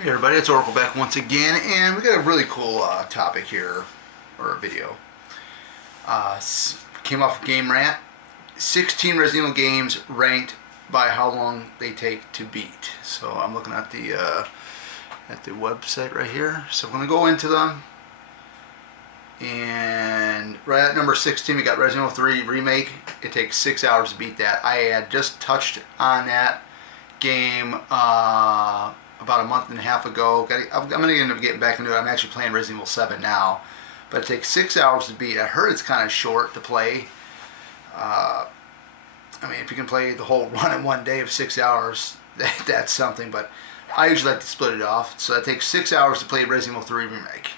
Hey everybody, it's Oracle back once again, and we got a really cool topic here, or a video. Came off Game Rant. 16 Resident Evil games ranked by how long they take to beat. So I'm looking at the website right here. So I'm going to go into them. And right at number 16, we got Resident Evil 3 Remake. It takes 6 hours to beat that. I had just touched on that game about a month and a half ago. I'm going to end up getting back into it. I'm actually playing Resident Evil 7 now. But it takes 6 hours to beat. I heard it's kind of short to play. I mean, if you can play the whole run in one day of 6 hours, that's something. But I usually like to split it off. So it takes 6 hours to play Resident Evil 3 Remake.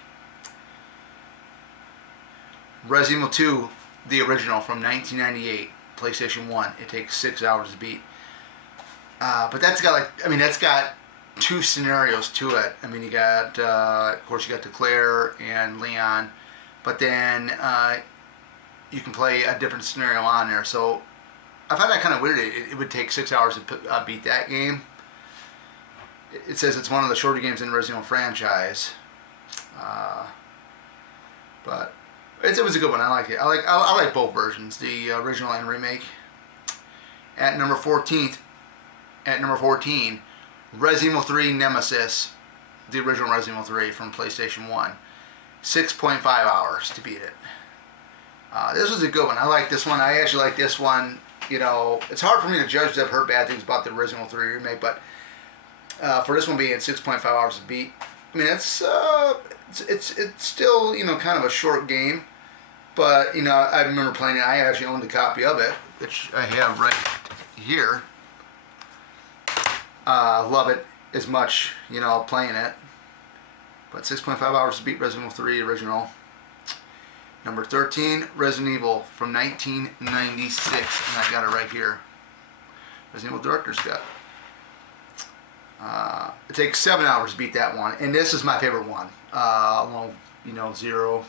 Resident Evil 2, the original from 1998, PlayStation 1. It takes 6 hours to beat. But that's got that's got two scenarios to it. I mean, you got, of course, you got Claire and Leon, but then you can play a different scenario on there. So I found that kind of weird. It would take 6 hours to beat that game. It says it's one of the shorter games in the Resident Evil franchise, but it was a good one. I like it. I like both versions, the original and remake. At number 14, Resident Evil 3 Nemesis, the original Resident Evil 3 from PlayStation 1. 6.5 hours to beat it. This was a good one. I like this one. I actually like this one. You know, it's hard for me to judge because I've heard bad things about the Resident Evil 3 remake, but for this one being 6.5 hours to beat, I mean, it's still, you know, kind of a short game. But, you know, I remember playing it. I actually owned a copy of it, which I have right here. Love it as much, you know, playing it. But 6.5 hours to beat Resident Evil 3 original. Number 13, Resident Evil from 1996. And I got it right here. Resident Evil Director's Cut. It takes 7 hours to beat that one. And this is my favorite one. Along, you know, Zero.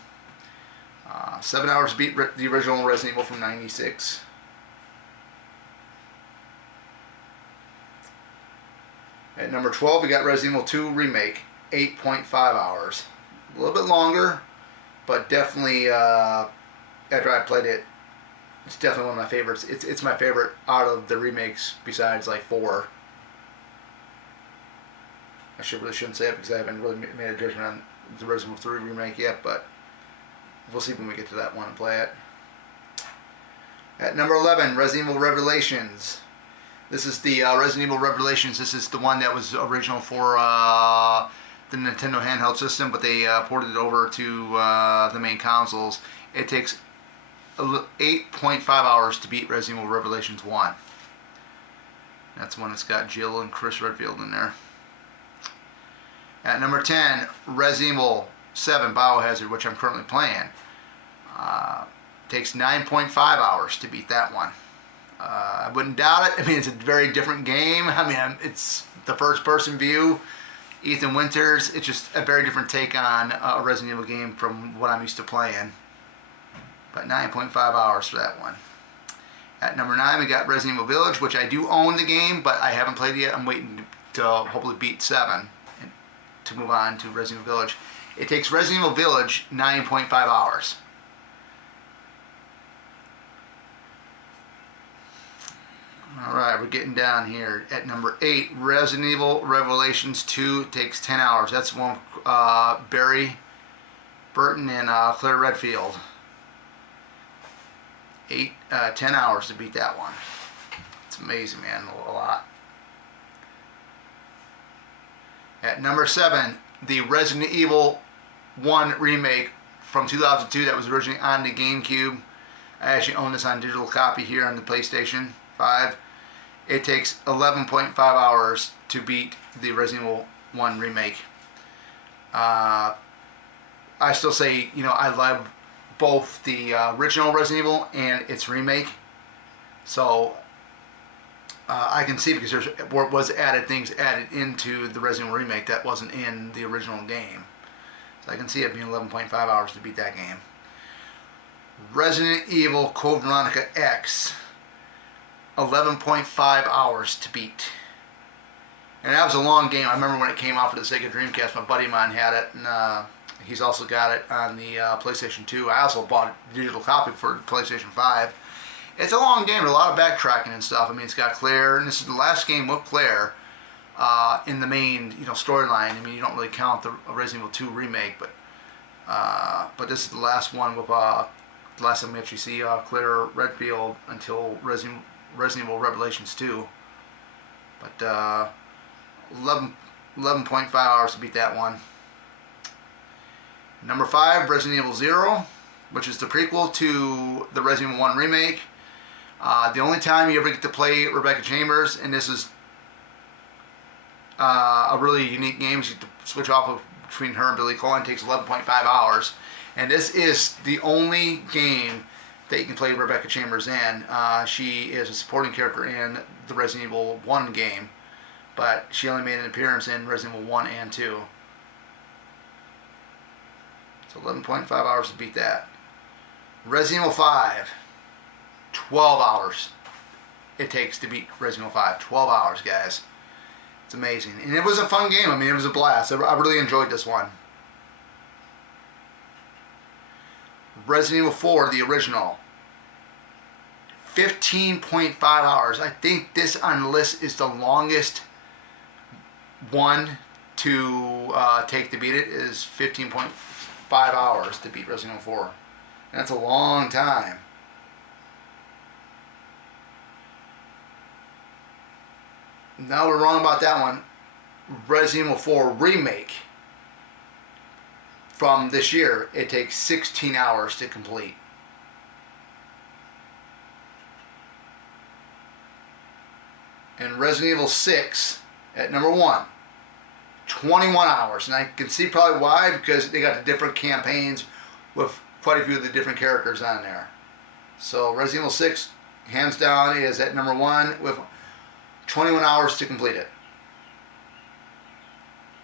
7 hours to beat the original Resident Evil from 96. At number 12, we got Resident Evil 2 Remake, 8.5 hours. A little bit longer, but definitely, after I played it, it's definitely one of my favorites. It's my favorite out of the remakes besides, like, 4. I really shouldn't say it because I haven't really made a judgment on the Resident Evil 3 Remake yet, but we'll see when we get to that one and play it. At number 11, Resident Evil Revelations. This is the Resident Evil Revelations. This is the one that was original for the Nintendo handheld system, but they ported it over to the main consoles. It takes 8.5 hours to beat Resident Evil Revelations 1. That's one that's got Jill and Chris Redfield in there. At number 10, Resident Evil 7 Biohazard, which I'm currently playing. Takes 9.5 hours to beat that one. I wouldn't doubt it. I mean, it's a very different game. I mean, it's the first-person view. Ethan Winters. It's just a very different take on a Resident Evil game from what I'm used to playing. But 9.5 hours for that one. At number 9, we got Resident Evil Village, which I do own the game, but I haven't played it yet. I'm waiting to hopefully beat 7 and to move on to Resident Evil Village. It takes Resident Evil Village 9.5 hours. Alright, we're getting down here. At number 8, Resident Evil Revelations 2 takes 10 hours. That's one Barry Burton and Claire Redfield. 10 hours to beat that one. It's amazing, man. A lot. At number 7, the Resident Evil 1 remake from 2002 that was originally on the GameCube. I actually own this on digital copy here on the PlayStation 5. It takes 11.5 hours to beat the Resident Evil 1 remake. I still say, you know, I love both the original Resident Evil and its remake. So I can see because there was things added into the Resident Evil remake that wasn't in the original game. So I can see it being 11.5 hours to beat that game. Resident Evil Code Veronica X, 11.5 hours to beat. And that was a long game. I remember when it came out for the Sega Dreamcast, my buddy of mine had it, and he's also got it on the PlayStation 2. I also bought a digital copy for PlayStation 5. It's a long game, a lot of backtracking and stuff. I mean, it's got Claire, and this is the last game with Claire in the main, storyline. I mean, you don't really count the Resident Evil 2 remake, but this is the last one with the last time we actually see Claire Redfield until Resident Evil Revelations 2. But 11.5 hours to beat that one. Number 5, Resident Evil 0, which is the prequel to the Resident Evil 1 remake. The only time you ever get to play Rebecca Chambers, and this is a really unique game. You get to switch off between her and Billy Cole, and it takes 11.5 hours. And this is the only game that you can play Rebecca Chambers in. She is a supporting character in the Resident Evil 1 game, but she only made an appearance in Resident Evil 1 and 2. So 11.5 hours to beat that. Resident Evil 5, 12 hours it takes to beat Resident Evil 5. 12 hours, guys. It's amazing. And it was a fun game. I mean, it was a blast. I really enjoyed this one. Resident Evil 4, the original. 15.5 hours. I think this on the list is the longest one to take to beat it. Is 15.5 hours to beat Resident Evil 4. And that's a long time. No, we're wrong about that one. Resident Evil 4 remake from this year. It takes 16 hours to complete. And Resident Evil 6 at number 1, 21 hours. And I can see probably why, because they got the different campaigns with quite a few of the different characters on there. So Resident Evil 6, hands down, is at number 1 with 21 hours to complete it.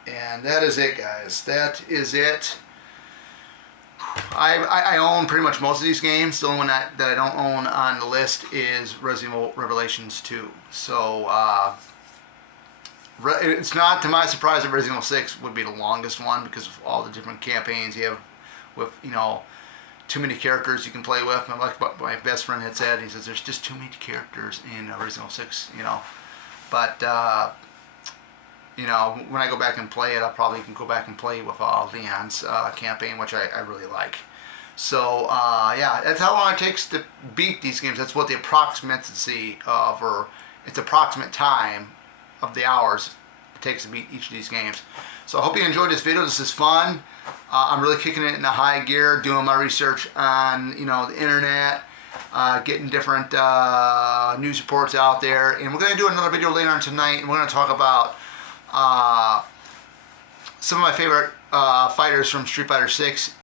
And that is it, guys. That is it. I own pretty much most of these games. The only one that I don't own on the list is Resident Evil Revelations 2. So it's not to my surprise that Resident Evil 6 would be the longest one because of all the different campaigns you have with, too many characters you can play with. And like what my best friend had said, he says there's just too many characters in Resident Evil 6, But, when I go back and play it, I probably can go back and play with Leon's campaign, which I really like. So, yeah, that's how long it takes to beat these games. That's what the approximacy of, or its approximate time of the hours it takes to beat each of these games. So I hope you enjoyed this video. This is fun. I'm really kicking it in a high gear, doing my research on, the internet, getting different news reports out there. And we're going to do another video later on tonight, and we're going to talk about some of my favorite fighters from Street Fighter 6